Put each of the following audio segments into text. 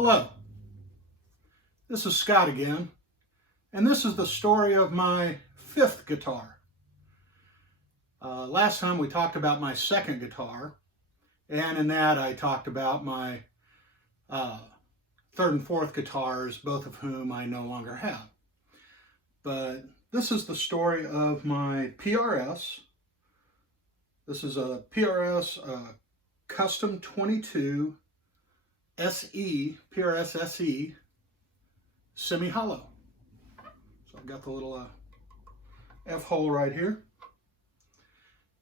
Hello, this is Scott again, and this is the story of my fifth guitar. Last time we talked about my second guitar, and in that I talked about my third and fourth guitars, both of whom I no longer have. But this is the story of my PRS. This is a PRS Custom 22 SE, PRS SE semi-hollow. So I've got the little F-hole right here.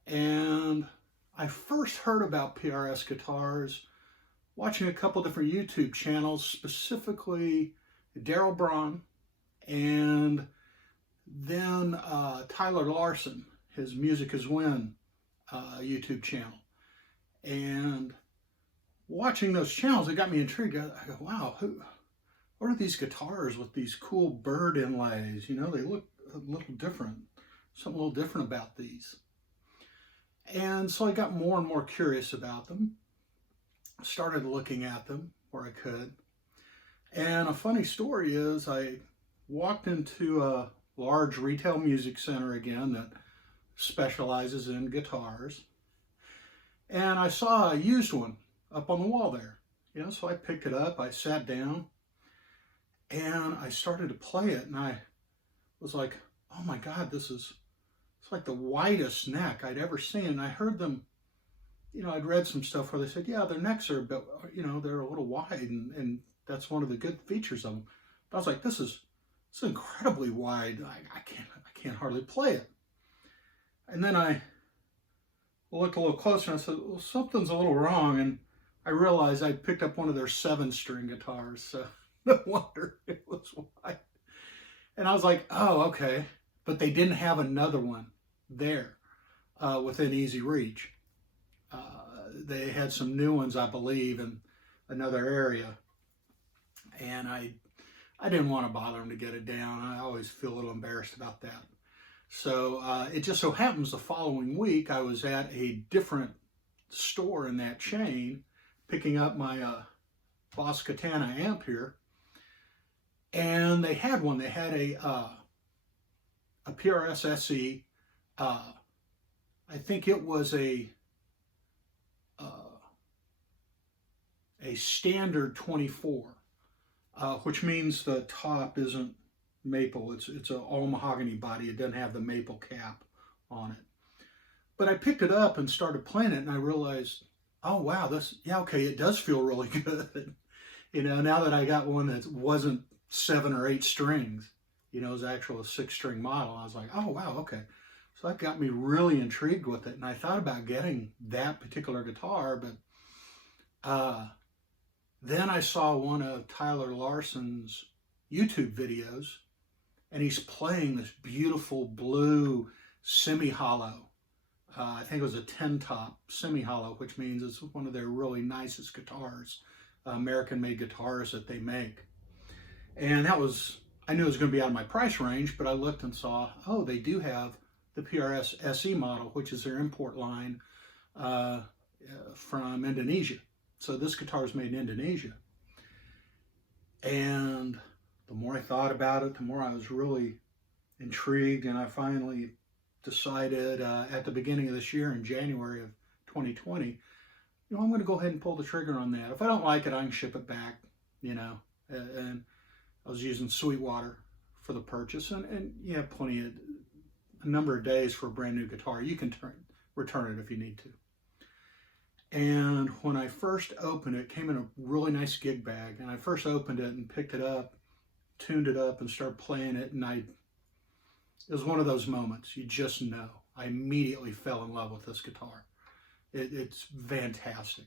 And I first heard about PRS guitars watching a couple different YouTube channels, specifically Daryl Braun and then Tyler Larson, his Music Is Win YouTube channel. And watching those channels, it got me intrigued. I go, wow, what are these guitars with these cool bird inlays? You know, they look a little different, something a little different about these. And so I got more and more curious about them, started looking at them where I could. And a funny story is I walked into a large retail music center again that specializes in guitars. And I saw a used one up on the wall there, you know, so I picked it up, I sat down, and I started to play it, and I was like, oh my God, it's like the widest neck I'd ever seen. And I heard them, you know, I'd read some stuff where they said, yeah, their necks are, you know, they're a little wide, and that's one of the good features of them. But I was like, it's incredibly wide. I can't hardly play it. And then I looked a little closer, and I said, well, something's a little wrong, and I realized I picked up one of their 7-string guitars, so no wonder it was wide. And I was like, oh, okay. But they didn't have another one there within easy reach. They had some new ones, I believe, in another area. And I didn't want to bother them to get it down. I always feel a little embarrassed about that. So it just so happens the following week I was at a different store in that chain picking up my Boss Katana amp here, and they had one. They had a PRS SE. I think it was a standard 24, which means the top isn't maple. It's an all mahogany body. It doesn't have the maple cap on it. But I picked it up and started playing it, and I realized, oh wow, it does feel really good. You know, now that I got one that wasn't 7 or 8 strings, you know, it was actually a 6-string model, I was like, oh wow, okay. So that got me really intrigued with it, and I thought about getting that particular guitar, but then I saw one of Tyler Larson's YouTube videos, and he's playing this beautiful blue semi-hollow. I think it was a 10-top semi-hollow, which means it's one of their really nicest guitars, American-made guitars that they make. And I knew it was going to be out of my price range, but I looked and saw, oh, they do have the PRS SE model, which is their import line from Indonesia. So this guitar is made in Indonesia. And the more I thought about it, the more I was really intrigued, and I finally decided at the beginning of this year, in January of 2020, you know, I'm going to go ahead and pull the trigger on that. If I don't like it, I can ship it back, you know. And I was using Sweetwater for the purchase, and you have a number of days for a brand new guitar. You can return it if you need to. And when I first opened it, it came in a really nice gig bag, and I first opened it and picked it up, tuned it up, and started playing it, and it was one of those moments, you just know. I immediately fell in love with this guitar. It's fantastic.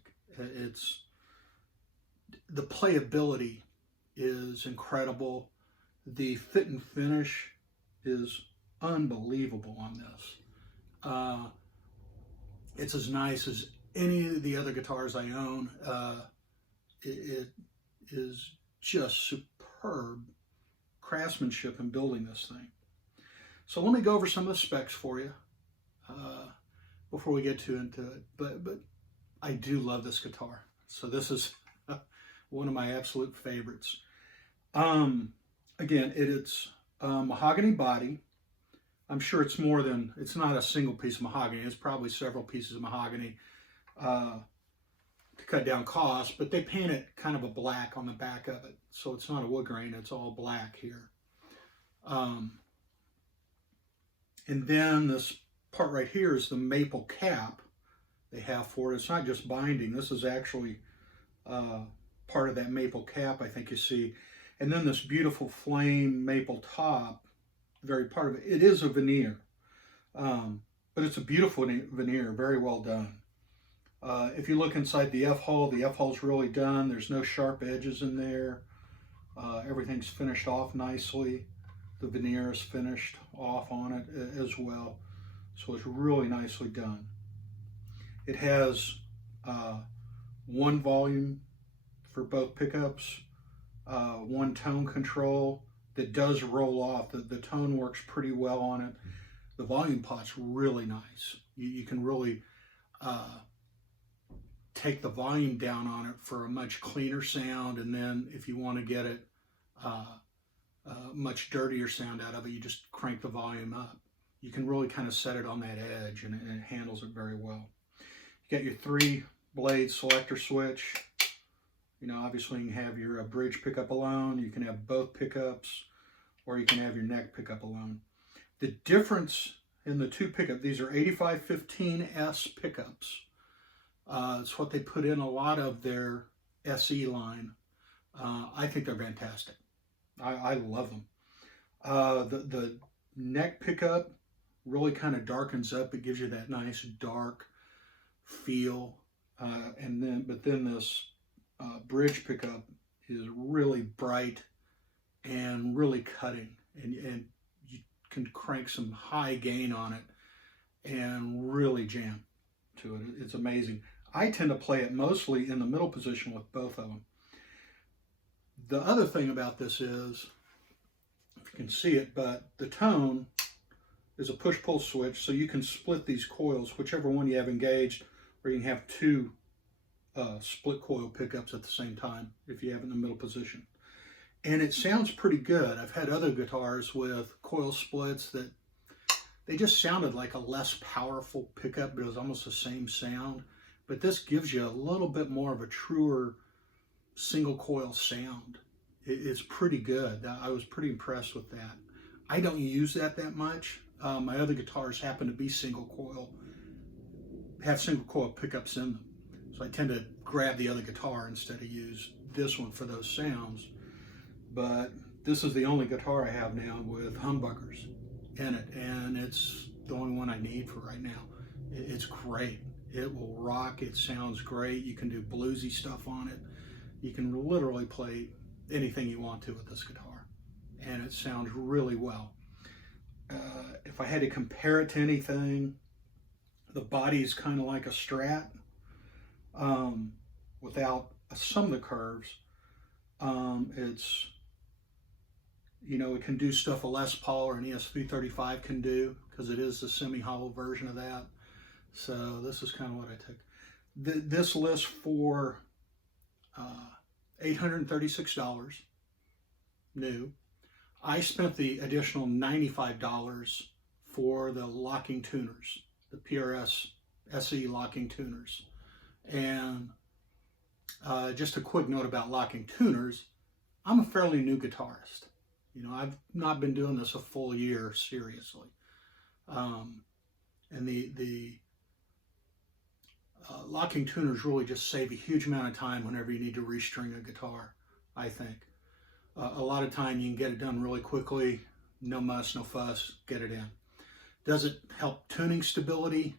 The playability is incredible. The fit and finish is unbelievable on this. It's as nice as any of the other guitars I own. It is just superb craftsmanship in building this thing. So let me go over some of the specs for you before we get into it. But I do love this guitar. So this is One of my absolute favorites. Again, it's mahogany body. I'm sure it's not a single piece of mahogany. It's probably several pieces of mahogany to cut down costs, but they paint it kind of a black on the back of it. So it's not a wood grain, it's all black here. And then this part right here is the maple cap they have for it. It's not just binding. This is actually part of that maple cap, I think you see. And then this beautiful flame maple top, very part of it. It is a veneer, but it's a beautiful veneer, very well done. If you look inside the F-hole is really done. There's no sharp edges in there. Everything's finished off nicely. The veneer is finished off on it as well. So it's really nicely done. It has one volume for both pickups, one tone control that does roll off. The tone works pretty well on it. The volume pot's really nice. You can really take the volume down on it for a much cleaner sound, and then if you want to get it much dirtier sound out of it, you just crank the volume up. You can really kind of set it on that edge, and it handles it very well. You got your 3-blade selector switch. You know, obviously you can have your bridge pickup alone, you can have both pickups, or you can have your neck pickup alone. The difference in the two pickups, these are 8515S pickups. It's what they put in a lot of their SE line. I think they're fantastic. I love them. The neck pickup really kind of darkens up. It gives you that nice dark feel. But then this bridge pickup is really bright and really cutting. And you can crank some high gain on it and really jam to it. It's amazing. I tend to play it mostly in the middle position with both of them. The other thing about this is, if you can see it, but the tone is a push-pull switch, so you can split these coils, whichever one you have engaged, or you can have two split coil pickups at the same time if you have it in the middle position. And it sounds pretty good. I've had other guitars with coil splits that they just sounded like a less powerful pickup, but it was almost the same sound. But this gives you a little bit more of a truer single coil sound. It's pretty good. I was pretty impressed with that. I don't use that much. My other guitars happen to be single coil, have single coil pickups in them. So I tend to grab the other guitar instead of use this one for those sounds. But this is the only guitar I have now with humbuckers in it, and it's the only one I need for right now. It's great. It will rock. It sounds great. You can do bluesy stuff on it. You can literally play anything you want to with this guitar, and it sounds really well. If I had to compare it to anything, the body is kind of like a Strat without some of the curves. It's, you know, it can do stuff a Les Paul or an ES335 can do, because it is the semi-hollow version of that. So this is kind of what I took. This lists for $836 new. I spent the additional $95 for the locking tuners, the PRS SE locking tuners. And just a quick note about locking tuners, I'm a fairly new guitarist. You know, I've not been doing this a full year seriously. And the locking tuners really just save a huge amount of time whenever you need to restring a guitar, I think. A lot of time you can get it done really quickly, no muss, no fuss, get it in. Does it help tuning stability?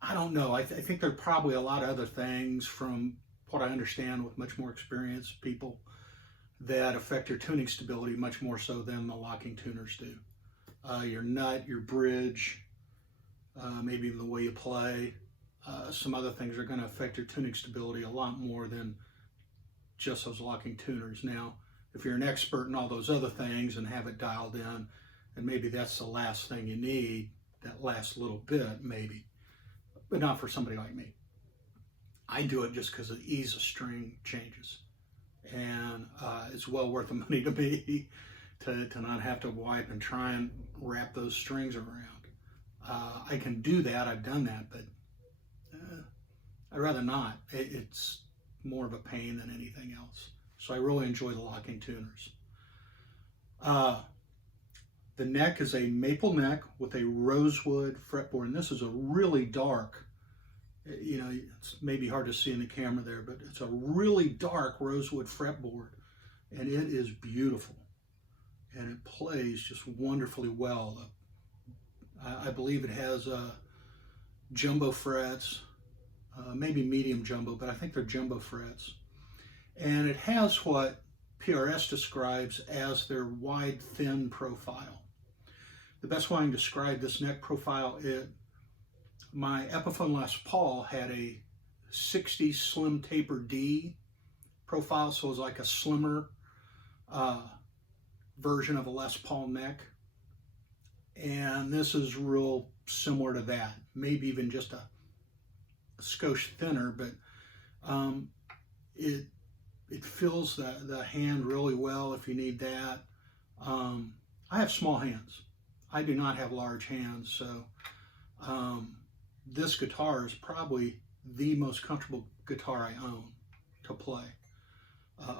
I don't know. I think there are probably a lot of other things, from what I understand with much more experienced people, that affect your tuning stability much more so than the locking tuners do. Your nut, your bridge, maybe even the way you play. Some other things are going to affect your tuning stability a lot more than just those locking tuners. Now, if you're an expert in all those other things and have it dialed in, and maybe that's the last thing you need, that last little bit maybe, but not for somebody like me. I do it just because of the ease of string changes. and it's well worth the money to me to not have to wipe and try and wrap those strings around. I can do that, I've done that, but I'd rather not. It's more of a pain than anything else. So I really enjoy the locking tuners. The neck is a maple neck with a rosewood fretboard, and this is a really dark, you know, it's maybe hard to see in the camera there, but it's a really dark rosewood fretboard, and it is beautiful, and it plays just wonderfully well. I believe it has jumbo frets, maybe medium jumbo, but I think they're jumbo frets, and it has what PRS describes as their wide thin profile. The best way I can describe this neck profile, my Epiphone Les Paul had a 60 slim taper D profile, so it was like a slimmer version of a Les Paul neck. And this is real similar to that, maybe even just a skosh thinner, but it fills the hand really well if you need that. I have small hands. I do not have large hands, so this guitar is probably the most comfortable guitar I own to play,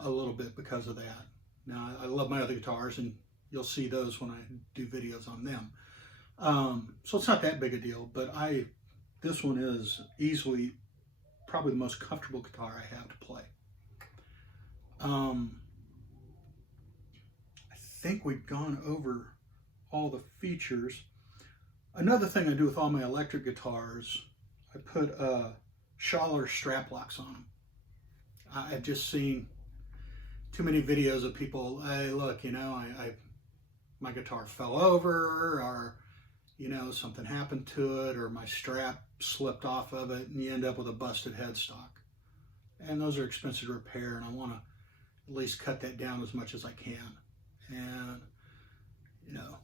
a little bit because of that. Now, I love my other guitars, and you'll see those when I do videos on them. So it's not that big a deal, but this one is easily probably the most comfortable guitar I have to play. I think we've gone over all the features. Another thing I do with all my electric guitars, I put Schaller strap locks on them. I've just seen too many videos of people, hey, look, you know, my guitar fell over, or, you know, something happened to it, or my strap slipped off of it, and you end up with a busted headstock. And those are expensive to repair, and I want to at least cut that down as much as I can. And, you know,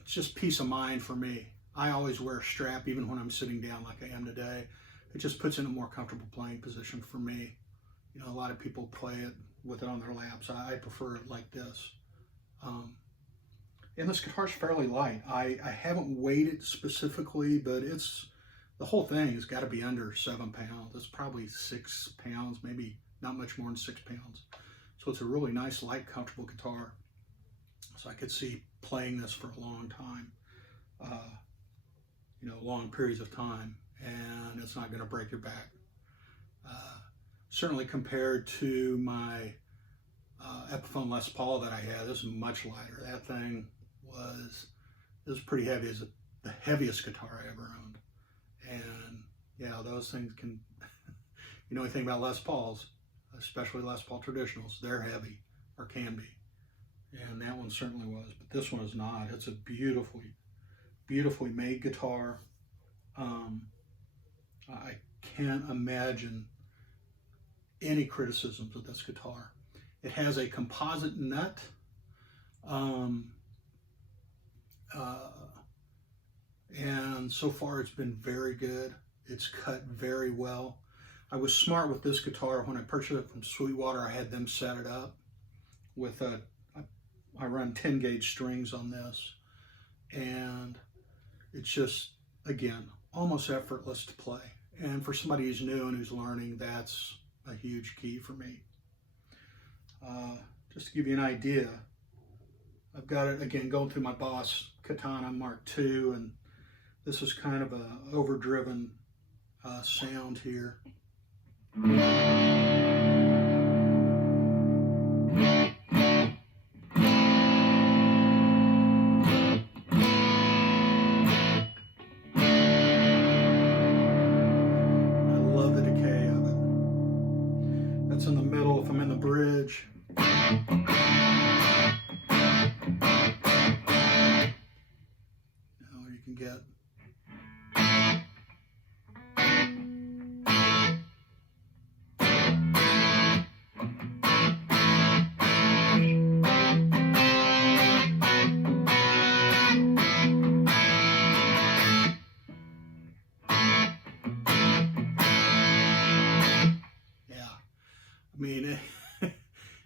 it's just peace of mind for me. I always wear a strap, even when I'm sitting down like I am today. It just puts in a more comfortable playing position for me. You know, a lot of people play it with it on their laps. I prefer it like this. And this guitar's fairly light. I haven't weighed it specifically, but the whole thing has got to be under 7 pounds. It's probably 6 pounds, maybe not much more than 6 pounds. So it's a really nice, light, comfortable guitar. So I could see playing this for a long time, you know, long periods of time, and it's not going to break your back. Certainly compared to my Epiphone Les Paul that I had, this is much lighter. That thing was pretty heavy. It's the heaviest guitar I ever owned. And yeah, those things can, you know anything about Les Pauls, especially Les Paul traditionals, they're heavy, or can be. And that one certainly was, but this one is not. It's a beautifully, beautifully made guitar. I can't imagine any criticisms of this guitar. It has a composite nut. And so far it's been very good. It's cut very well. I was smart with this guitar. When I purchased it from Sweetwater, I had them set it up with I run 10 gauge strings on this, and it's just, again, almost effortless to play. And for somebody who's new and who's learning, that's a huge key for me. Just to give you an idea, I've got it, again, going through my Boss Katana Mark II, and this is kind of a overdriven sound here. In the middle, if I'm in the bridge. Now you can get. I mean,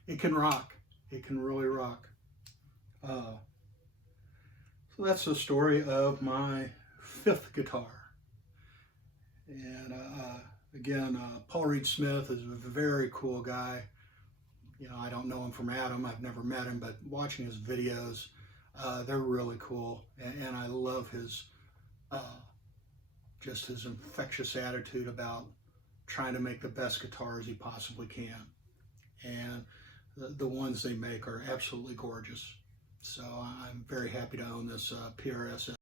it can rock. It can really rock. So that's the story of my 5th guitar. And again, Paul Reed Smith is a very cool guy. You know, I don't know him from Adam. I've never met him, but watching his videos, they're really cool. And I love his, just his infectious attitude about trying to make the best guitars he possibly can. And the ones they make are absolutely gorgeous. So I'm very happy to own this PRS